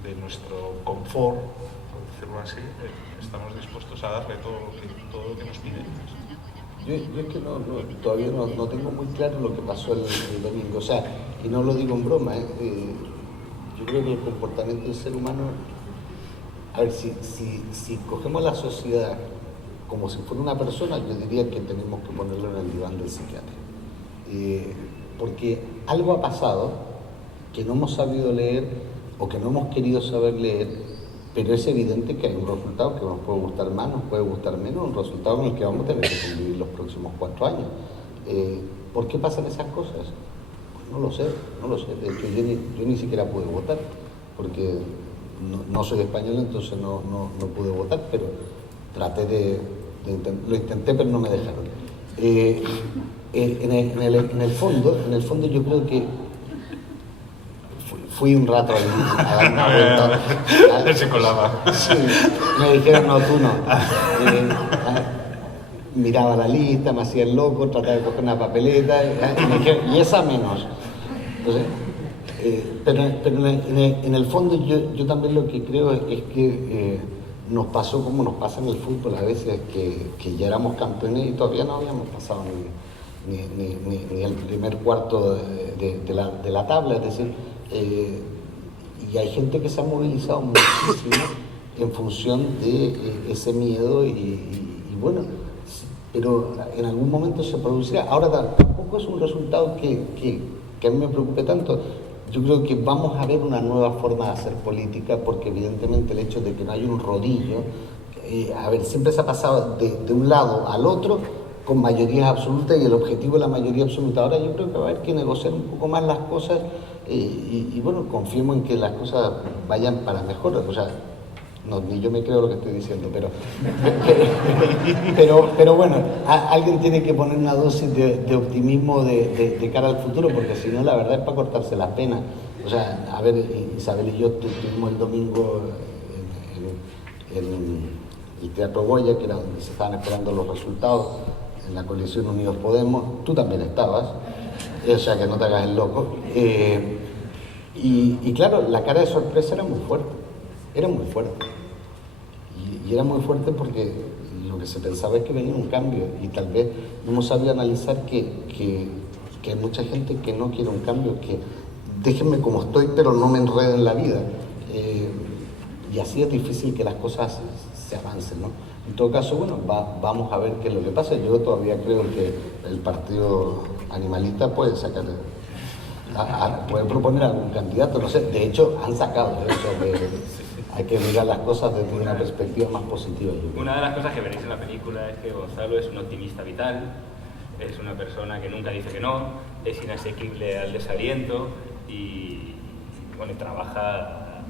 de nuestro confort, por decirlo así, estamos dispuestos a darle todo lo que nos piden. Yo es que todavía no tengo muy claro lo que pasó el domingo, o sea, y no lo digo en broma, yo creo que el comportamiento del ser humano, a ver, si cogemos la sociedad como si fuera una persona, yo diría que tenemos que ponerlo en el diván del psiquiatra. Porque algo ha pasado que no hemos sabido leer o que no hemos querido saber leer, pero es evidente que hay un resultado que nos puede gustar más, nos puede gustar menos, un resultado con el que vamos a tener que convivir los próximos 4 años. ¿Por qué pasan esas cosas? Pues no lo sé. De hecho, yo ni siquiera pude votar, porque no soy español, entonces no pude votar, pero traté lo intenté, pero no me dejaron. En el fondo yo creo que fui un rato a dar una vuelta. Se colaba. Sí, me dijeron, no, tú no. Miraba la lista, me hacía el loco, trataba de coger una papeleta, y me dijeron, y esa menos. Entonces, pero en el fondo yo también lo que creo es que nos pasó como nos pasa en el fútbol a veces, que ya éramos campeones y todavía no habíamos pasado ni el primer cuarto de la tabla, es decir, y hay gente que se ha movilizado muchísimo en función de ese miedo y bueno, pero en algún momento se producirá. Ahora tampoco es un resultado que a mí me preocupe tanto. Yo creo que vamos a ver una nueva forma de hacer política, porque evidentemente el hecho de que no hay un rodillo, siempre se ha pasado de un lado al otro con mayorías absolutas y el objetivo de la mayoría absoluta. Ahora yo creo que va a haber que negociar un poco más las cosas y bueno, confiemos en que las cosas vayan para mejor. O sea, no, ni yo me creo lo que estoy diciendo, pero bueno, alguien tiene que poner una dosis de optimismo de cara al futuro, porque si no, la verdad es para cortarse las penas. O sea, a ver, Isabel y yo estuvimos el domingo en el Teatro Goya, que era donde se estaban esperando los resultados, en la coalición Unidos Podemos. Tú también estabas, o sea, que no te hagas el loco. Y claro, la cara de sorpresa era muy fuerte. Era muy fuerte. Y era muy fuerte porque lo que se pensaba es que venía un cambio y tal vez no hemos sabido analizar que hay mucha gente que no quiere un cambio, que déjenme como estoy pero no me enreden en la vida. Y así es difícil que las cosas se avancen, ¿no? En todo caso, bueno, vamos a ver qué es lo que pasa. Yo todavía creo que el partido animalista puede sacar... puede proponer algún candidato, no sé, de hecho han sacado, hay que mirar las cosas desde una perspectiva más positiva. Una de las cosas que veréis en la película es que Gonzalo es un optimista vital, es una persona que nunca dice que no, es inasequible al desaliento y bueno, trabaja,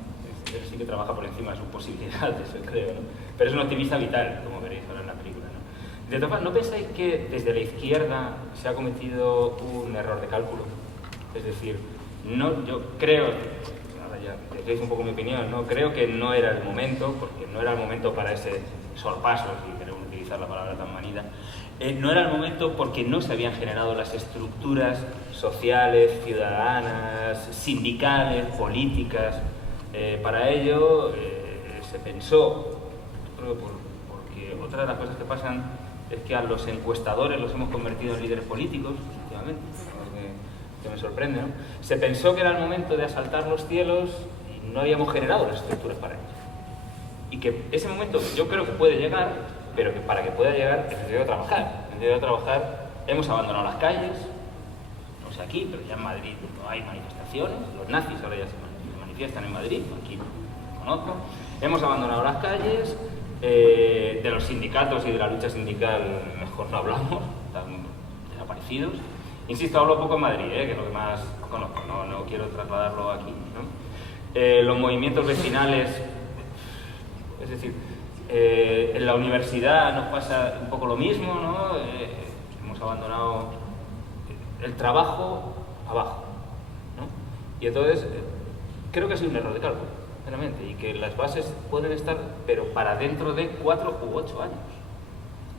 él sí que trabaja por encima de sus posibilidades, yo creo, ¿no? Pero es un optimista vital, como veréis ahora en la película, ¿no? De todas formas, ¿no pensáis que desde la izquierda se ha cometido un error de cálculo? Es decir, no, yo creo, ahora ya decís un poco mi opinión, ¿no? Creo que no era el momento, porque no era el momento para ese sorpaso, si queremos utilizar la palabra tan manida, no era el momento porque no se habían generado las estructuras sociales, ciudadanas, sindicales, políticas. Para ello se pensó, creo porque otra de las cosas que pasan es que a los encuestadores los hemos convertido en líderes políticos, últimamente, que me sorprende, ¿no? Se pensó que era el momento de asaltar los cielos y no habíamos generado las estructuras para ello. Y que ese momento yo creo que puede llegar, pero que para que pueda llegar es necesario trabajar. Es necesario trabajar. Hemos abandonado las calles, no sé aquí, pero ya en Madrid no hay manifestaciones. Los nazis ahora ya se manifiestan en Madrid, aquí conozco. Hemos abandonado las calles, de los sindicatos y de la lucha sindical mejor no hablamos, están desaparecidos. Insisto, hablo poco en Madrid, que es lo que más conozco, no quiero trasladarlo aquí, ¿no? Los movimientos vecinales, es decir, en la universidad nos pasa un poco lo mismo, ¿no? Hemos abandonado el trabajo abajo, ¿no? Y entonces creo que ha sido un error de cálculo, realmente, y que las bases pueden estar, pero para dentro de 4 u 8 años.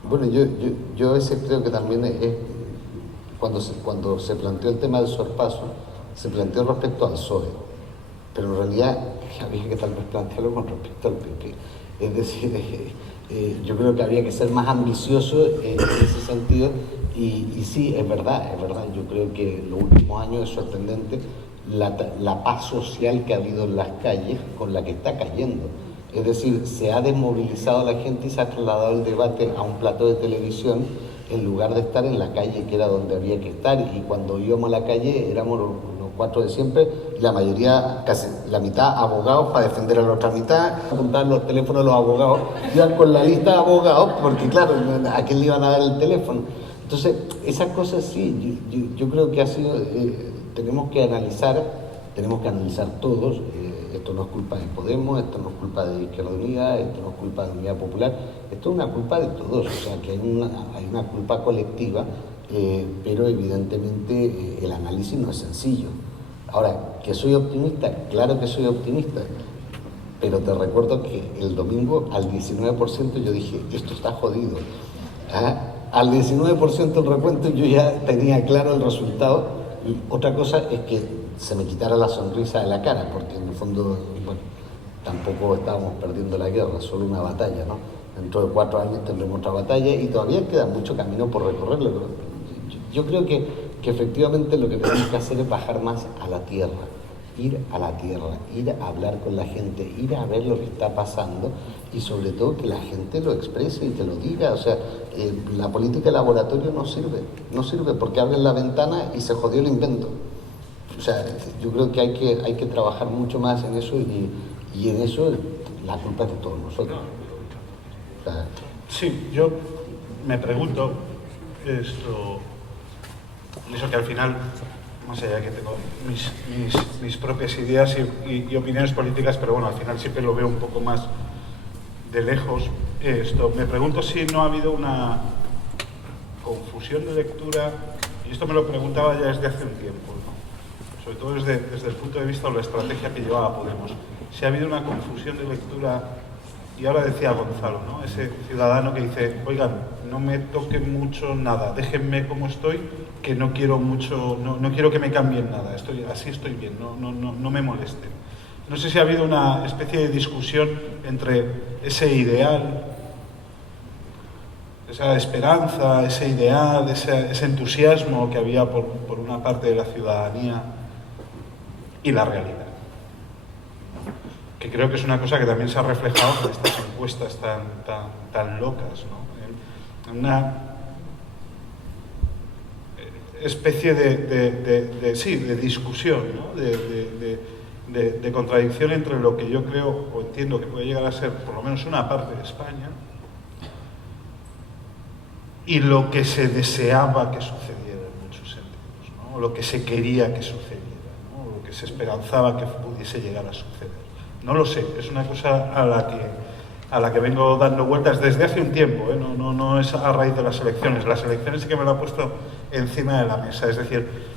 Bueno, yo a veces creo que también es... Cuando se planteó el tema del sorpaso, se planteó respecto al PSOE, pero en realidad había que tal vez plantearlo con respecto al PP. Es decir, yo creo que había que ser más ambicioso en ese sentido y sí, es verdad, yo creo que en los últimos años es sorprendente la paz social que ha habido en las calles con la que está cayendo. Es decir, se ha desmovilizado la gente y se ha trasladado el debate a un plató de televisión en lugar de estar en la calle, que era donde había que estar. Y cuando íbamos a la calle éramos los 4 de siempre, y la mayoría, casi la mitad, abogados para defender a la otra mitad. Contaban los teléfonos de los abogados, iban con la lista de abogados, porque claro, ¿a quién le iban a dar el teléfono? Entonces, esas cosas sí, yo creo que ha sido, tenemos que analizar todos. Esto no es culpa de Podemos, esto no es culpa de Izquierda Unida, esto no es culpa de Unidad Popular, esto es una culpa de todos, o sea que hay una culpa colectiva, pero evidentemente el análisis no es sencillo. Ahora, ¿que soy optimista? Claro que soy optimista, pero te recuerdo que el domingo al 19% yo dije, esto está jodido. Al 19% del recuento yo ya tenía claro el resultado, y otra cosa es que se me quitara la sonrisa de la cara, porque en el fondo, bueno, tampoco estábamos perdiendo la guerra, solo una batalla, ¿no? Dentro de 4 años tendremos otra batalla y todavía queda mucho camino por recorrerlo. Yo creo que efectivamente lo que tenemos que hacer es bajar más a la tierra, ir a la tierra, ir a hablar con la gente, ir a ver lo que está pasando y sobre todo que la gente lo exprese y que lo diga. O sea, la política de laboratorio no sirve porque abren la ventana y se jodió el invento. O sea, yo creo que hay que trabajar mucho más en eso y en eso la culpa es de todos nosotros. O sea, sí, yo me pregunto esto, eso que al final, más allá de que tengo mis propias ideas y opiniones políticas, pero bueno, al final siempre lo veo un poco más de lejos. Me pregunto si no ha habido una confusión de lectura, y esto me lo preguntaba ya desde hace un tiempo, ¿no? Sobre todo desde el punto de vista de la estrategia que llevaba Podemos. Si ha habido una confusión de lectura, y ahora decía Gonzalo, ¿no? Ese ciudadano que dice, oigan, no me toquen mucho nada, déjenme como estoy, que no quiero mucho, no quiero que me cambien nada, así estoy bien, no me molesten. No sé si ha habido una especie de discusión entre ese ideal, esa esperanza, ese ideal, ese entusiasmo que había por una parte de la ciudadanía y la realidad. Que creo que es una cosa que también se ha reflejado en estas encuestas tan locas, ¿no? En una especie de discusión, ¿no? de contradicción entre lo que yo creo o entiendo que puede llegar a ser por lo menos una parte de España y lo que se deseaba que sucediera en muchos sentidos, ¿no? O lo que se quería que sucediera, ¿no? O lo que se esperanzaba que pudiese llegar a suceder. No lo sé, es una cosa a la que vengo dando vueltas desde hace un tiempo, ¿eh? No es a raíz de las elecciones. Las elecciones sí que me lo ha puesto encima de la mesa, es decir,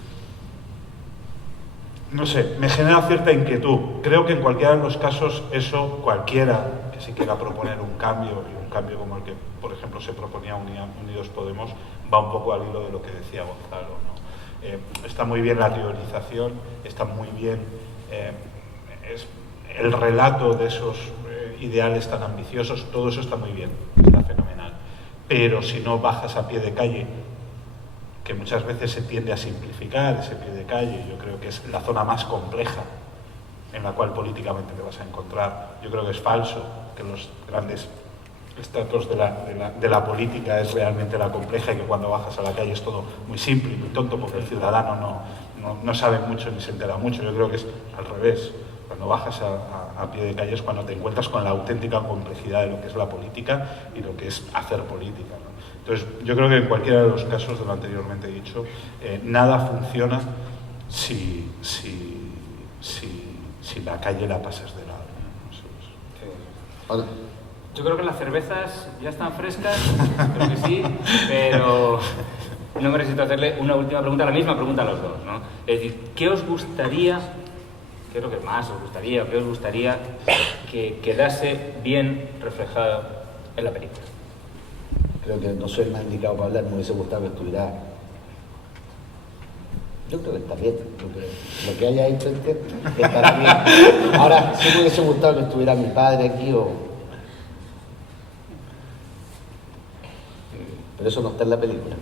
no sé, me genera cierta inquietud. Creo que en cualquiera de los casos eso, cualquiera que sí quiera proponer un cambio, y un cambio como el que, por ejemplo, se proponía Unidos Podemos, va un poco al hilo de lo que decía Gonzalo, ¿no? Está muy bien la teorización, está muy bien el relato de esos ideales tan ambiciosos, todo eso está muy bien, está fenomenal. Pero si no bajas a pie de calle, que muchas veces se tiende a simplificar ese pie de calle, yo creo que es la zona más compleja en la cual políticamente te vas a encontrar. Yo creo que es falso que los grandes estratos de la política es realmente la compleja y que cuando bajas a la calle es todo muy simple y muy tonto porque el ciudadano no sabe mucho ni se entera mucho. Yo creo que es al revés. Cuando bajas a pie de calle es cuando te encuentras con la auténtica complejidad de lo que es la política y lo que es hacer política, ¿no? Entonces, yo creo que en cualquiera de los casos de lo anteriormente dicho, nada funciona si la calle la pasas de lado, ¿no? Hola. Yo creo que las cervezas ya están frescas, creo que sí, pero no me resisto a hacerle una última pregunta, la misma pregunta a los dos, ¿no? Es decir, ¿qué os gustaría, qué es lo que más os gustaría, o qué os gustaría que quedase bien reflejado en la película? Creo que no soy el más indicado para hablar, me hubiese gustado que estuviera... Yo creo que está bien, lo que haya ahí frente está bien. Ahora, sí me hubiese gustado que estuviera mi padre aquí pero eso no está en la película.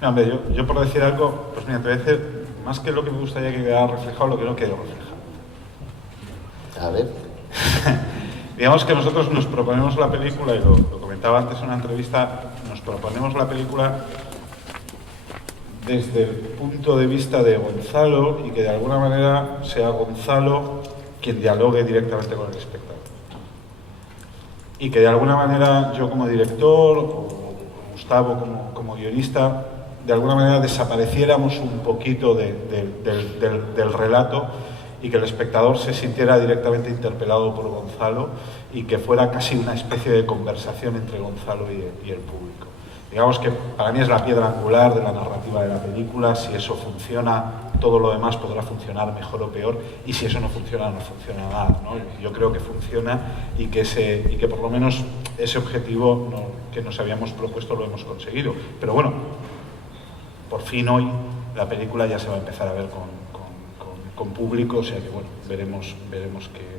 No, hombre, yo por decir algo, pues mira, te voy a decir, más que lo que me gustaría que quedara reflejado, lo que no quedó reflejado. A ver. Digamos que nosotros nos proponemos la película, y lo comentaba antes en una entrevista, nos proponemos la película desde el punto de vista de Gonzalo y que de alguna manera sea Gonzalo quien dialogue directamente con el espectador. Y que de alguna manera yo como director o Gustavo como guionista, de alguna manera desapareciéramos un poquito del relato y que el espectador se sintiera directamente interpelado por Gonzalo y que fuera casi una especie de conversación entre Gonzalo y el público. Digamos que para mí es la piedra angular de la narrativa de la película. Si eso funciona, todo lo demás podrá funcionar mejor o peor, y si eso no funciona, no funciona nada, ¿no? Yo creo que funciona y que por lo menos ese objetivo que nos habíamos propuesto lo hemos conseguido. Pero bueno, por fin hoy la película ya se va a empezar a ver con con público, o sea que bueno, veremos que...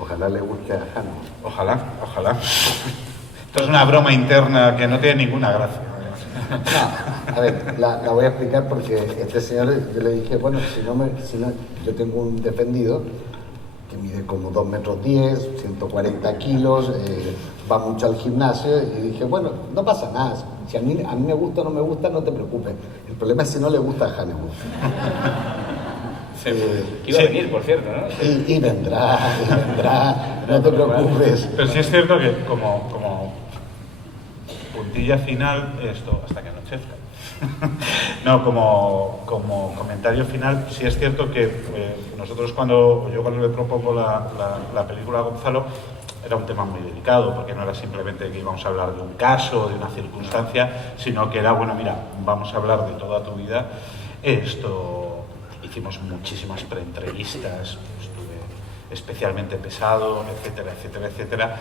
Ojalá le guste a Hanna. Ojalá. Esto es una broma interna que no tiene ninguna gracia. No, a ver, la voy a explicar porque este señor, yo le dije, bueno, si no, yo tengo un defendido que mide como 2 metros 10, 140 kilos, va mucho al gimnasio y dije, bueno, no pasa nada, si a mí me gusta o no me gusta, no te preocupes, el problema es si no le gusta a Hannewood. Iba a venir, por cierto, ¿no? Y vendrá, no te preocupes. Pero sí es cierto que como puntilla final, esto hasta que anochezca. No, como comentario final, sí es cierto que nosotros cuando le propongo la película a Gonzalo, era un tema muy delicado, porque no era simplemente que íbamos a hablar de un caso, de una circunstancia, sino que era, bueno, mira, vamos a hablar de toda tu vida. Hicimos muchísimas preentrevistas, estuve especialmente pesado, etcétera.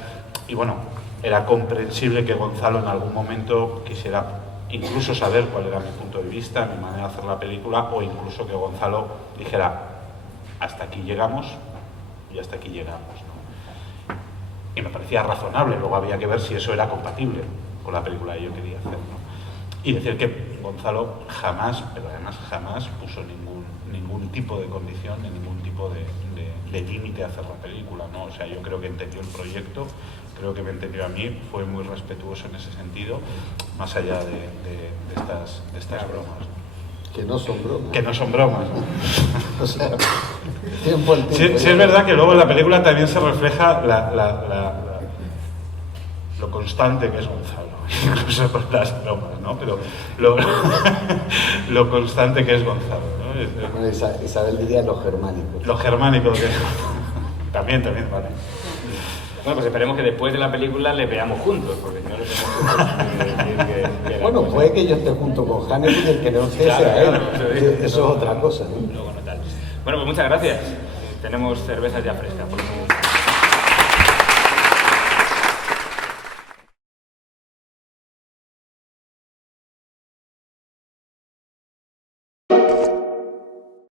Y bueno, era comprensible que Gonzalo en algún momento quisiera incluso saber cuál era mi punto de vista, mi manera de hacer la película, o incluso que Gonzalo dijera, hasta aquí llegamos y hasta aquí llegamos, ¿no? Y me parecía razonable, luego había que ver si eso era compatible con la película que yo quería hacer, ¿no? Y decir que Gonzalo jamás, pero además jamás puso ningún tipo de condición, ni ningún tipo de límite a hacer la película, ¿no? O sea, yo creo que entendió el proyecto, creo que me entendió a mí, fue muy respetuoso en ese sentido, más allá de estas bromas. Que no son bromas. Que no son bromas. O sea, tiempo al tiempo. Sí, es verdad que luego en la película también se refleja lo constante que es Gonzalo, incluso con las bromas, ¿no? Pero lo constante que es Gonzalo, ¿no? Bueno, Isabel diría los germánicos. Los germánicos, que también, vale. Bueno, pues esperemos que después de la película le veamos juntos, porque si no le vemos juntos... Bueno, puede que yo esté junto con Hannewood y el que no esté sea él. Eso es otra cosa, ¿no? Luego no tal. Bueno, pues muchas gracias. Tenemos cervezas ya frescas.